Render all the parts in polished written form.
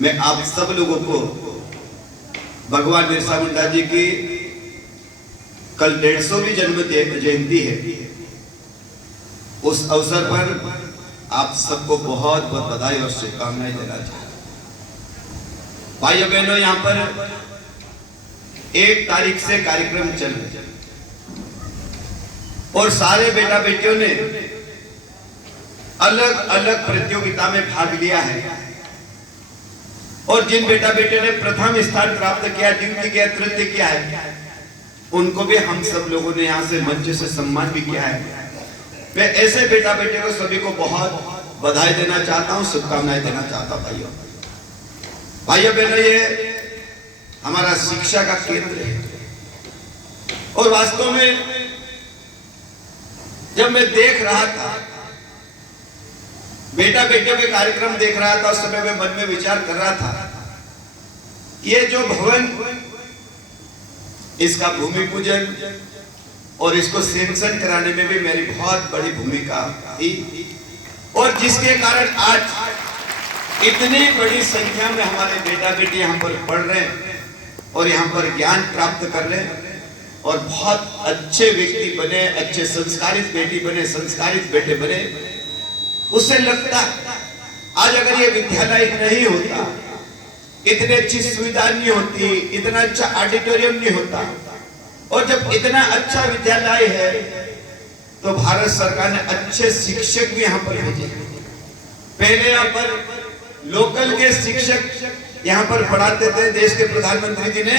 मैं आप सब लोगों को भगवान बिरसा मुंडा जी की कल 150वीं जन्म जयंती है, उस अवसर पर आप सबको बहुत बहुत बधाई और शुभकामनाएं देना चाहता हूं। भाइयों बहनों, यहाँ पर 1 तारीख से कार्यक्रम चल रहे और सारे बेटा बेटियों ने अलग अलग प्रतियोगिता में भाग लिया है और जिन बेटा बेटियों ने प्रथम स्थान प्राप्त किया, द्वितीय किया, तृतीय किया है, उनको भी हम सब लोगों ने यहाँ से मंच से सम्मान भी किया है। मैं ऐसे बेटा बेटियों को सभी को बहुत बधाई देना चाहता हूँ, शुभकामनाएं देना चाहता हूँ। भाइयों बहनों, ये हमारा शिक्षा का केंद्र है और वास्तव में जब मैं देख रहा था, बेटा बेटियों के कार्यक्रम देख रहा था, उस समय मैं मन में विचार कर रहा था, ये जो भवन, इसका भूमि पूजन और इसको सैंक्शन कराने में भी मेरी बहुत बड़ी भूमिका थी और जिसके कारण आज इतनी बड़ी संख्या में हमारे बेटा बेटी यहाँ पर पढ़ रहे हैं और यहाँ पर ज्ञान प्राप्त कर रहे हैं और बहुत अच्छे व्यक्ति बने, अच्छे संस्कारित बेटी बने, संस्कारित बेटे बने। उससे लगता आज अगर ये विद्यालय नहीं होता, इतनी अच्छी सुविधा नहीं होती, इतना अच्छा ऑडिटोरियम नहीं होता और जब इतना अच्छा विद्यालय है तो भारत सरकार ने अच्छे शिक्षक भी यहाँ पर भेजे। पहले यहाँ पर लोकल के शिक्षक यहाँ पर पढ़ाते थे। देश के प्रधानमंत्री जी ने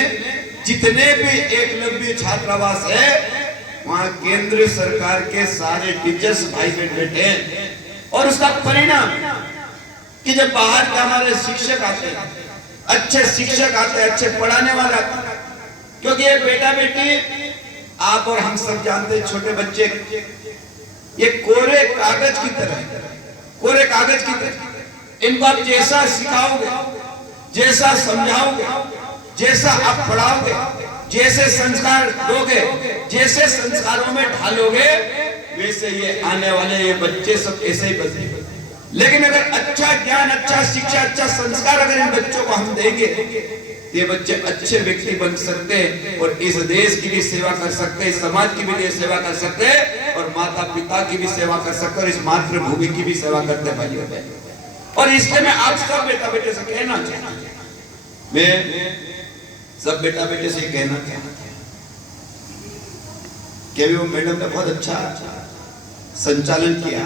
जितने भी एकलव्य छात्रावास है वहाँ केंद्र सरकार के सारे टीचर्स भाई बहन बैठे हैं और उसका परिणाम कि जब बाहर के हमारे शिक्षक आते हैं, अच्छे शिक्षक आते हैं, अच्छे पढ़ाने वाले आते हैं, क्योंकि ये बेटा बेटी आप और हम सब जानते हैं, छोटे बच्चे ये कोरे कागज की तरह, कोरे कागज की तरह। इनको आप जैसा सिखाओगे, जैसा समझाओगे, जैसा आप पढ़ाओगे, जैसे संस्कार दोगे, जैसे संस्कारों में ढालोगे, वैसे ये आने वाले ये बच्चे सब ऐसे ही बने। लेकिन अगर अच्छा ज्ञान, अच्छा शिक्षा, अच्छा संस्कार अगर इन बच्चों को हम देंगे, ये बच्चे अच्छे व्यक्ति बन सकते हैं और इस देश की भी सेवा कर सकते हैं, समाज की भी सेवा कर सकते हैं और माता पिता की भी सेवा कर सकते हैं और इस मातृभूमि की भी सेवा करते हैं भाइयों बहनों। और इसलिए मैं आप सब बेटा बेटे से कहना चाहता हूं, मैं सब बेटा बेटे से कहना चाहता हूं कि वो मैडम ने बहुत अच्छा संचालन किया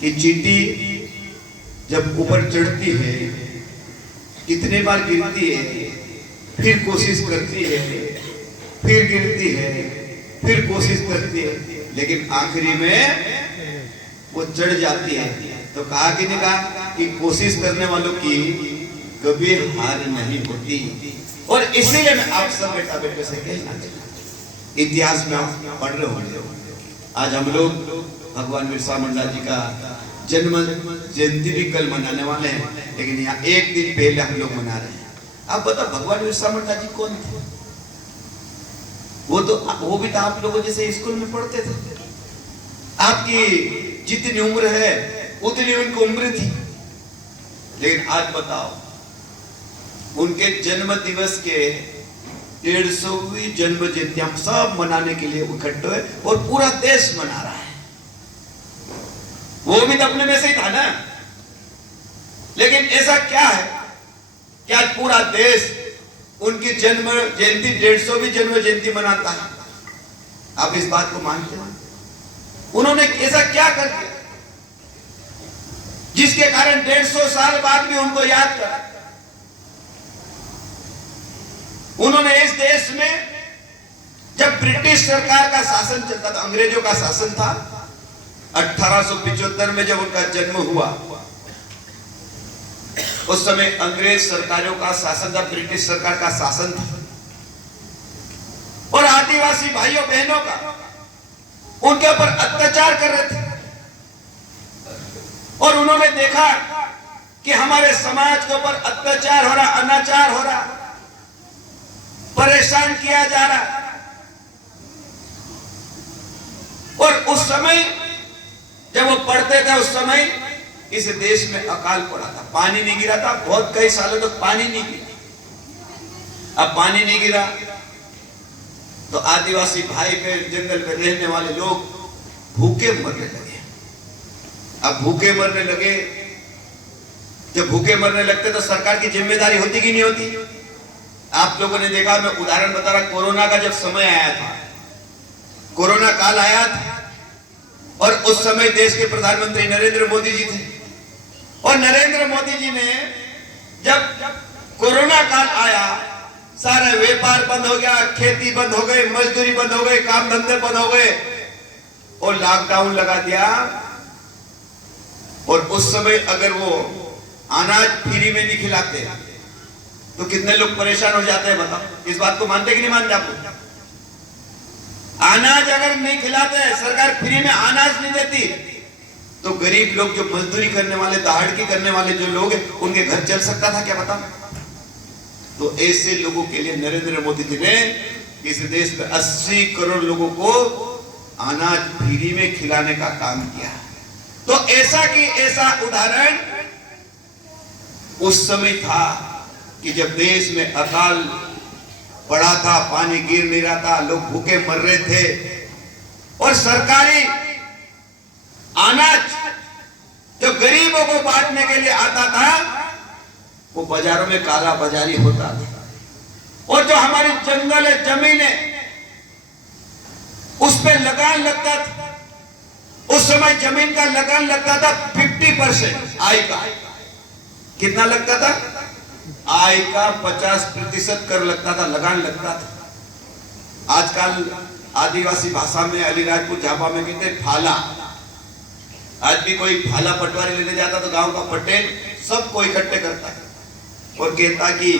कि चींटी जब ऊपर चढ़ती है कितने बार गिरती है, फिर कोशिश करती है, फिर गिरती है, फिर कोशिश करती है, लेकिन आखिरी में वो चढ़ जाती है। तो कहा कि नहीं कहा कि कोशिश करने वालों की कभी हार नहीं होती। और इसीलिए मैं आप सब बेटा बेटे से कहना चाहता हूं, इतिहास में आप पढ़ रहे होंगे, आज हम लोग भगवान बिरसा मुंडा जी का जन्म जयंती भी कल मनाने वाले हैं, लेकिन यहाँ 1 दिन पहले हम लोग मना रहे हैं। आप बताओ भगवान बिरसा मुंडा जी कौन थे? वो भी तो आप लोगों जैसे स्कूल में पढ़ते थे। आपकी जितनी उम्र है उतनी उनकी उम्र थी, लेकिन आज बताओ उनके जन्म दिवस के 150वीं जन्म जयंती हम सब मनाने के लिए इकट्ठे हुए और पूरा देश मना रहा है। वो भी तो अपने में से ही था ना, लेकिन ऐसा क्या है कि आज पूरा देश उनकी जन्म जयंती 150वीं जन्म जयंती मनाता है? आप इस बात को मानते हैं? उन्होंने ऐसा क्या कर दिया जिसके कारण 150 साल बाद भी उनको याद कर? उन्होंने इस देश में जब ब्रिटिश सरकार का शासन चलता था, अंग्रेजों का शासन था, 1875 में जब उनका जन्म हुआ, उस समय अंग्रेज सरकारों का शासन था, ब्रिटिश सरकार का शासन था और आदिवासी भाइयों बहनों का उनके ऊपर अत्याचार कर रहे थे। और उन्होंने देखा कि हमारे समाज के ऊपर अत्याचार हो रहा, अनाचार हो रहा, परेशान किया जा रहा। और उस समय जब वो पढ़ते थे, उस समय इस देश में अकाल पड़ा था, पानी नहीं गिरा था, बहुत कई सालों तक पानी नहीं गिरा। अब पानी नहीं गिरा तो आदिवासी भाई पे, जंगल में रहने वाले लोग भूखे मरने लगे। अब भूखे मरने लगे, जब भूखे मरने लगते तो सरकार की जिम्मेदारी होती कि नहीं होती? आप लोगों ने देखा, मैं उदाहरण बता रहा, कोरोना का जब समय आया था, कोरोना काल आया था, और उस समय देश के प्रधानमंत्री नरेंद्र मोदी जी थे, और नरेंद्र मोदी जी ने जब कोरोना काल आया, सारा व्यापार बंद हो गया, खेती बंद हो गई, मजदूरी बंद हो गई, काम धंधे बंद हो गए, और लॉकडाउन लगा दिया। और उस समय अगर वो अनाज फ्री में नहीं खिलाते तो कितने लोग परेशान हो जाते हैं, बताओ। इस बात को मानते कि नहीं मानते आप लोग? अनाज अगर नहीं खिलाते, सरकार फ्री में अनाज नहीं देती, तो गरीब लोग, जो मजदूरी करने वाले, दहाड़की करने वाले जो लोग हैं, उनके घर चल सकता था क्या, बताओ? तो ऐसे लोगों के लिए नरेंद्र मोदी जी ने इस देश में 80 करोड़ लोगों को अनाज फ्री में खिलाने का काम किया। तो ऐसा कि ऐसा उदाहरण उस समय था कि जब देश में अकाल पड़ा था, पानी गिर नहीं रहा था, लोग भूखे मर रहे थे, और सरकारी अनाज जो गरीबों को बांटने के लिए आता था, वो बाजारों में काला बाजारी होता था। और जो हमारी जंगल है, जमीन है, उस पे लगान लगता था। उस समय जमीन का लगान लगता था 50% आय का। कितना लगता था? आय का 50% कर लगता था, लगान लगता था। आजकल आदिवासी भाषा में, अलीराजपुर झापा में कहते हैं फाला। आज भी कोई फाला पटवारी लेने जाता तो गांव का पटेल सबको इकट्ठे करता है और कहता कि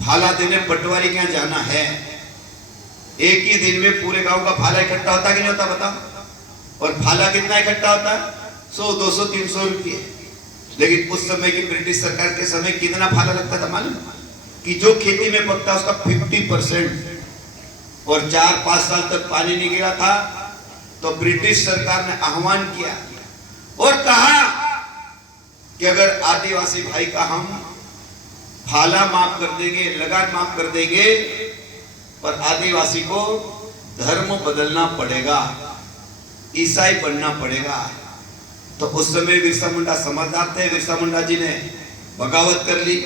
फाला देने पटवारी क्या जाना है। एक ही दिन में पूरे गांव का फाला इकट्ठा होता कि नहीं होता, बताओ? और फाला कितना इकट्ठा होता? 100, 200, 300 रुपये। लेकिन उस समय की ब्रिटिश सरकार के समय कितना फाला लगता था मालूम? कि जो खेती में पकता उसका 50%। और 4-5 साल तक पानी नहीं गिरा था, तो ब्रिटिश सरकार ने आह्वान किया और कहा कि अगर आदिवासी भाई का हम फाला माफ कर देंगे, लगान माफ कर देंगे, पर आदिवासी को धर्म बदलना पड़ेगा, ईसाई बनना पड़ेगा। तो उस समय बिरसा मुंडा समझदार थे, बिरसा मुंडा जी ने बगावत कर ली,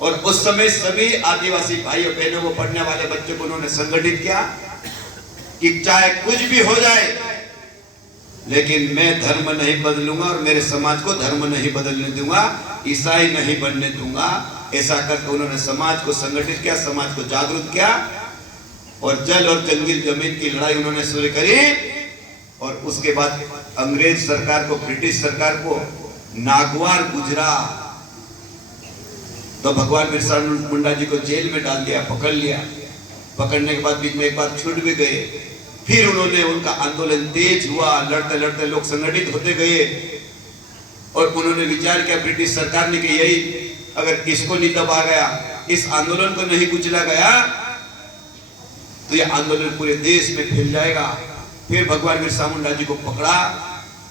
और उस समय सभी आदिवासी भाई और बहनों को, पढ़ने वाले बच्चों को उन्होंने संगठित किया कि चाहे कुछ भी हो जाए, लेकिन मैं धर्म नहीं बदलूंगा और मेरे समाज को धर्म नहीं बदलने दूंगा, ईसाई नहीं बनने दूंगा। ऐसा करके उन्होंने समाज को संगठित किया, समाज को जागरूक किया, और जल और जंगल जमीन की लड़ाई उन्होंने शुरू करी। और उसके बाद अंग्रेज सरकार को, ब्रिटिश सरकार को नागवार गुजरा तो भगवान बिरसा मुंडा जी को जेल में डाल दिया, पकड़ लिया। पकड़ने के बाद बीच में एक बार छूट भी गए। फिर उन्होंने, उनका आंदोलन तेज हुआ, लड़ते लड़ते लोग संगठित होते गए, और उन्होंने विचार किया ब्रिटिश सरकार ने कि यही अगर इसको नहीं दबा गया, इस आंदोलन को नहीं कुचला गया, तो यह आंदोलन पूरे देश में फैल जाएगा। फिर भगवान बिरसा मुंडा जी को पकड़ा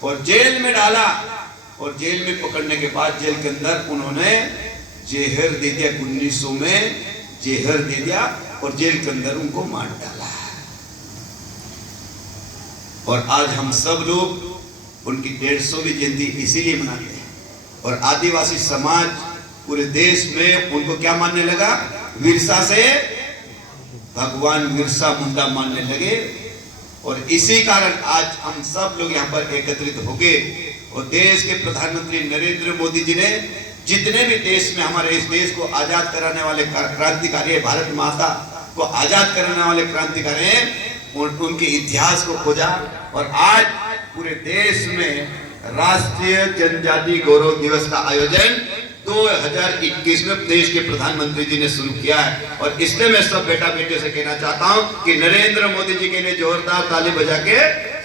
और जेल में डाला, और जेल में पकड़ने के बाद जेल के अंदर उन्होंने जहर दे दिया। 1900 में जहर दे दिया और जेल के अंदर उनको मार डाला। और आज हम सब लोग उनकी 150वीं जयंती इसीलिए मनाते हैं। और आदिवासी समाज पूरे देश में उनको क्या मानने लगा? बिरसा से भगवान बिरसा मुंडा मानने लगे। और इसी कारण आज हम सब लोग यहाँ पर एकत्रित हो गए, और देश के प्रधानमंत्री नरेंद्र मोदी जी ने जितने भी देश में, हमारे इस देश को आजाद कराने वाले क्रांतिकारी है, भारत माता को आजाद कराने वाले क्रांतिकारी हैं, उनके इतिहास को खोजा। और आज पूरे देश में राष्ट्रीय जनजाति गौरव दिवस का आयोजन 2021 में देश के प्रधानमंत्री जी ने शुरू किया है। और इसलिए मैं सब बेटा बेटियों से कहना चाहता हूं कि नरेंद्र मोदी जी के लिए जोरदार ताली बजा के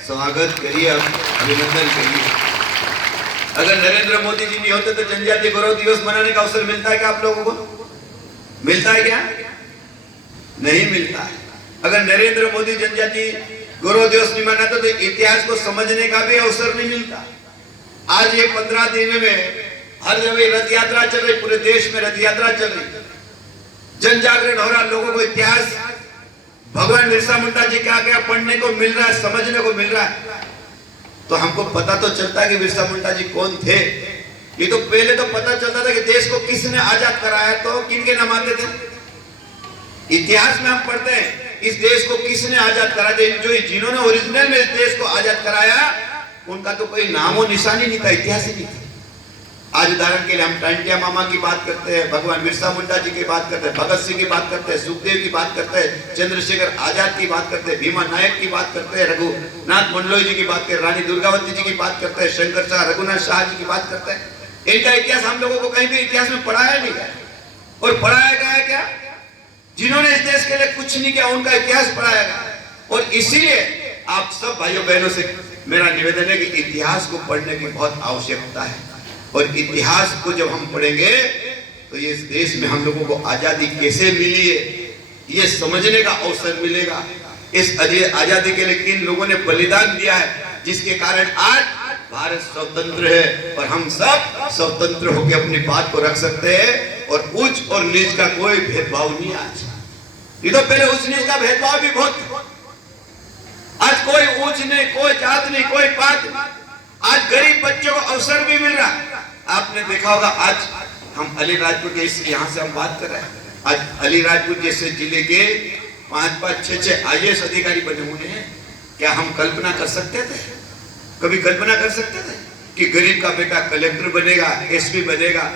स्वागत करिए, अभिनंदन करिए। अगर नरेंद्र मोदी जी नहीं होते तो जनजातीय गौरव दिवस मनाने का अवसर मिलता है क्या आप लोगों को? मिलता है क्या? नहीं मिलता है। अगर नरेंद्र मोदी जनजातीय गौरव दिवस नहीं मनाते तो इतिहास को समझने का भी अवसर नहीं मिलता। आज ये 15 दिन में हर जगह रथ यात्रा चल रही, पूरे देश में रथ यात्रा चल रही, जन जागरण हो रहा, लोगों को इतिहास भगवान बिरसा मुंडा जी क्या क्या पढ़ने को मिल रहा है, समझने को मिल रहा है। तो हमको पता तो चलता है कि बिरसा मुंडा जी कौन थे। ये तो पहले तो पता चलता था कि देश को किसने आजाद कराया, तो किनके नाम आते थे। इतिहास में हम पढ़ते हैं इस देश को किसने आजाद कराया, जो जिन्होंने ओरिजिनल में इस देश को आजाद कराया उनका तो कोई नामो निशानी नहीं था, इतिहास ही नहीं था। आज उदाहरण के लिए हम टांटिया मामा की बात करते हैं, भगवान बिरसा मुंडा जी की बात करते हैं, भगत सिंह की बात करते हैं, सुखदेव की बात करते हैं, चंद्रशेखर आजाद की बात करते हैं, भीमा नायक की बात करते हैं, रघुनाथ मंडलोई जी की बात करते हैं, रानी दुर्गावती जी की बात करते हैं, शंकर शाह रघुनाथ शाह जी की बात करते हैं। इनका इतिहास हम लोगों को कहीं भी इतिहास में पढ़ाया नहीं गया, और पढ़ाया गया है क्या, जिन्होंने इस देश के लिए कुछ नहीं किया उनका इतिहास पढ़ाया गया। और इसीलिए आप सब भाइयों बहनों से मेरा निवेदन है कि इतिहास को पढ़ने की बहुत आवश्यकता है, और इतिहास को जब हम पढ़ेंगे तो ये देश में हम लोगों को आजादी कैसे मिली है ये समझने का अवसर मिलेगा। इस आजादी के लिए किन लोगों ने बलिदान दिया है, जिसके कारण आज भारत स्वतंत्र है, और हम सब स्वतंत्र होकर अपनी बात को रख सकते हैं, और उच्च और नीच का कोई भेदभाव नहीं। आज ये तो पहले उच्च नीच का भेदभाव भी बहुत, आज कोई ऊंच नहीं, कोई जात नहीं, कोई पात नहीं। आज गरीब बच्चों को अवसर भी मिल रहा है। आपने देखा होगा आज हम अलीराजपुर के यहाँ से हम बात कर रहे हैं, आज अलीराजपुर जैसे जिले के 5-5, 6-6 IAS अधिकारी बने हुए हैं। क्या हम कल्पना कर सकते थे, कभी कल्पना कर सकते थे कि गरीब का बेटा कलेक्टर बनेगा, SP बनेगा,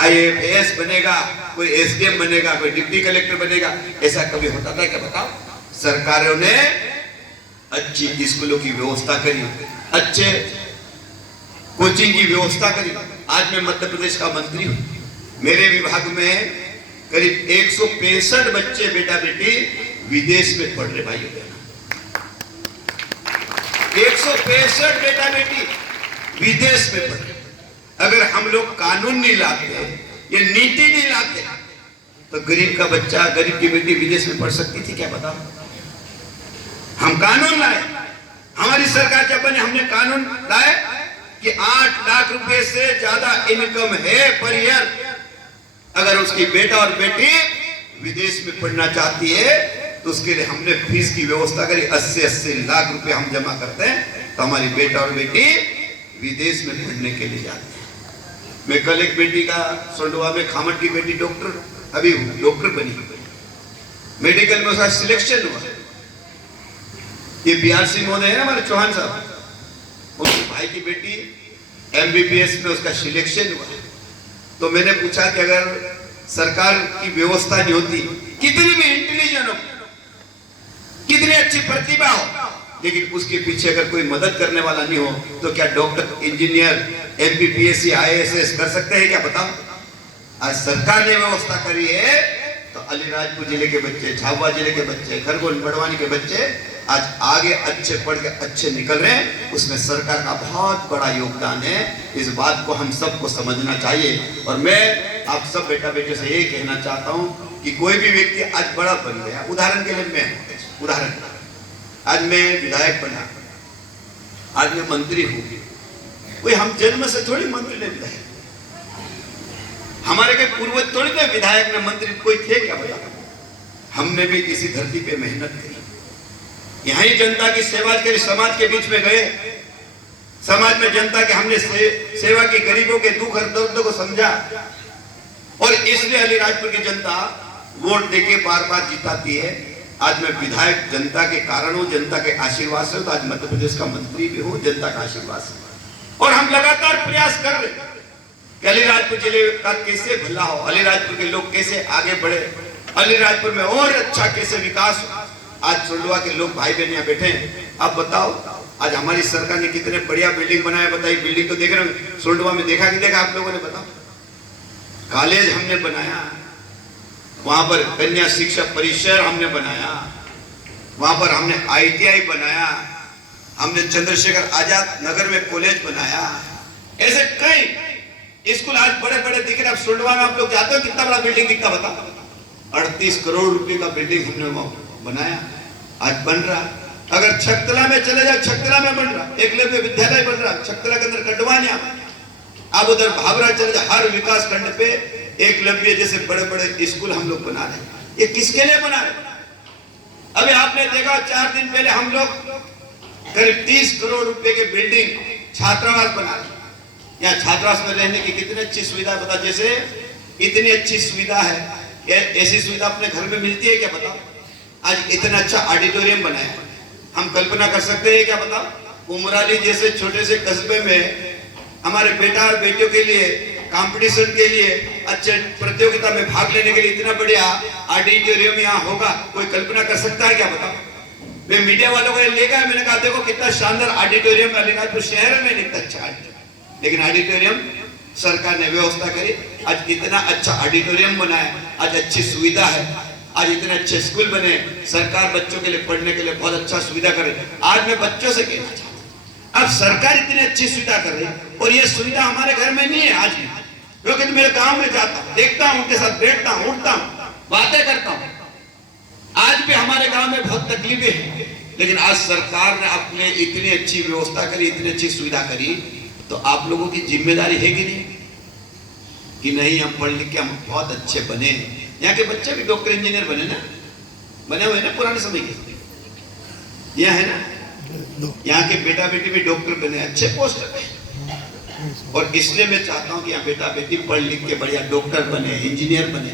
IAS बनेगा, कोई SDM बनेगा, कोई डिप्टी कलेक्टर बनेगा? ऐसा कभी होता था क्या, बताओ? सरकारों ने अच्छी स्कूलों की व्यवस्था करी, अच्छे कोचिंग की व्यवस्था करी। आज मैं मध्य प्रदेश का मंत्री हूं, मेरे विभाग में करीब 165 बच्चे बेटा बेटी विदेश में पढ़ रहे भाई, 165 बेटा बेटी विदेश में पढ़ रहे। अगर हम लोग कानून नहीं लाते, ये नीति नहीं लाते, तो गरीब का बच्चा, गरीब की बेटी विदेश में पढ़ सकती थी क्या, बताओ? हम कानून लाए, हमारी सरकार जब बने हमने कानून लाए कि 8 लाख रुपए से ज्यादा इनकम है पर ईयर, अगर उसकी बेटा और बेटी विदेश में पढ़ना चाहती है तो उसके लिए हमने फीस की व्यवस्था करी। 80-80 लाख रुपए हम जमा करते हैं तो हमारी बेटा और बेटी विदेश में पढ़ने के लिए जाते हैं। मैं कल एक बेटी का सोंडवा में खामट की बेटी डॉक्टर, अभी डॉक्टर बनी, मेडिकल में उसका सिलेक्शन हुआ। ये BRC महोदय है हमारे चौहान साहब, उनके भाई की बेटी MBBS में उसका सिलेक्शन हुआ। तो मैंने पूछा कि अगर सरकार की व्यवस्था नहीं होती, कितनी भी इंटेलिजेंट हो, कितनी अच्छी प्रतिभा हो, लेकिन उसके पीछे अगर कोई मदद करने वाला नहीं हो, तो क्या डॉक्टर, इंजीनियर, MPPSC, IAS कर सकते हैं क्या, बताओ? आज सरकार ने व्यवस्था करी है तो अलीराजपुर जिले के बच्चे, झाबुआ जिले के बच्चे, खरगोन बड़वानी के बच्चे आज आगे अच्छे पढ़ के अच्छे निकल रहे हैं। उसमें सरकार का बहुत बड़ा योगदान है, इस बात को हम सबको समझना चाहिए। और मैं आप सब बेटा बेटे से ये कहना चाहता हूँ कि कोई भी व्यक्ति आज बड़ा बन गया, उदाहरण के लिए मैं, उदाहरण आज मैं विधायक बना, आज मैं मंत्री हूँ, कोई हम जन्म से थोड़ी मंत्री ने विधायक, हमारे के पूर्वज थोड़ी थे विधायक ने मंत्री, कोई थे क्या बता? हमने भी इसी धरती पे मेहनत करी, यहीं जनता की सेवा करी, समाज के बीच में गए, समाज में जनता के हमने सेवा की, गरीबों के दुख और दर्द को समझा, और इसलिए अलीराजपुर की जनता वोट देके बार बार जिताती है। आज मैं विधायक जनता के कारण हूं, जनता के आशीर्वाद से, तो आज मध्य प्रदेश का मंत्री भी हूं जनता का आशीर्वाद से। और हम लगातार प्रयास कर रहे हैं कि अलीराजपुर जिले का कैसे भला हो, अलीराजपुर के लोग कैसे आगे बढ़े, अलीराजपुर में और अच्छा कैसे विकास हो। आज सोंडवा के लोग भाई बहन यहाँ बैठे हैं, आप बताओ आज हमारी सरकार ने कितने बढ़िया बिल्डिंग बनाया, बताइए। बिल्डिंग तो देख रहे हो सोंडवा में, देखा कि देखा आप लोगों ने, बताओ? कॉलेज हमने बनाया, वहां पर कन्या शिक्षा परिसर हमने बनाया, वहां पर हमने ITI बनाया, हमने चंद्रशेखर आजाद नगर में कॉलेज बनाया, ऐसे कई स्कूल आज बड़े बड़े दिख रहे हैं। सोंडवा में आप लोग जाते हो कितना बड़ा बिल्डिंग दिखता, बताओ? 38 करोड़ रुपए का बिल्डिंग हमने बनाया, आज बन रहा। अगर छकतला में चले जाए, छकतला में बन रहा, एकलव्य विद्यालय बन रहा, छकतला के अंदर कटवानिया। अब उधर भावरा चले जाए, हर विकास खंड पे एकलव्य जैसे बड़े बड़े स्कूल हम लोग बना रहे हैं। ये किसके लिए बना रहे? अभी आपने देखा 4 दिन पहले हम लोग करीब 30 करोड़ रुपए के बिल्डिंग छात्रावास बना रहे। यहाँ छात्रावास में रहने की कितनी अच्छी सुविधा बता, जैसे इतनी अच्छी सुविधा है, ऐसी सुविधा अपने घर में मिलती है क्या बताओ? आज इतना अच्छा ऑडिटोरियम बनाया, हम कल्पना कर सकते हैं क्या बताओ? उमराली जैसे छोटे से कस्बे में हमारे बेटा और बेटियों के लिए कंपटीशन के लिए अच्छे प्रतियोगिता में भाग लेने के लिए इतना बढ़िया ऑडिटोरियम यहाँ होगा, कोई कल्पना कर सकता है क्या बताओ? मैं मीडिया वालों को ले गया, मैंने कहा देखो कितना शानदार ऑडिटोरियम है, तो शहर में नहीं अच्छा ऑडिटोरियम, लेकिन ऑडिटोरियम सरकार ने व्यवस्था करी। आज कितना अच्छा ऑडिटोरियम बना है, आज अच्छी सुविधा है, आज इतने अच्छे स्कूल बने, सरकार बच्चों के लिए पढ़ने के लिए बहुत अच्छा सुविधा करे। आज मैं बच्चों से कहना चाहता हूं, अब सरकार इतनी अच्छी सुविधा कर रही है और ये सुविधा हमारे घर में नहीं है आज, क्योंकि तो मेरे गांव में जाता हूं, देखता हूं, उनके साथ बैठता हूं, उठता हूं, बातें करता हूं। आज भी हमारे गांव में बहुत तकलीफें हैं, लेकिन आज सरकार ने अपने इतनी अच्छी व्यवस्था करी, इतनी अच्छी सुविधा करी, तो आप लोगों की जिम्मेदारी है कि नहीं कि नहीं हम पढ़ लिख के हम बहुत अच्छे बने। यहाँ के बच्चे भी डॉक्टर इंजीनियर बने ना, बने हुए ना पुराने समय के, यहाँ है ना, यहाँ के बेटा बेटी भी डॉक्टर बने, अच्छे पोस्ट पे। और इसलिए मैं चाहता हूँ कि यहाँ बेटा बेटी पढ़ लिख के बढ़िया डॉक्टर बने, इंजीनियर बने।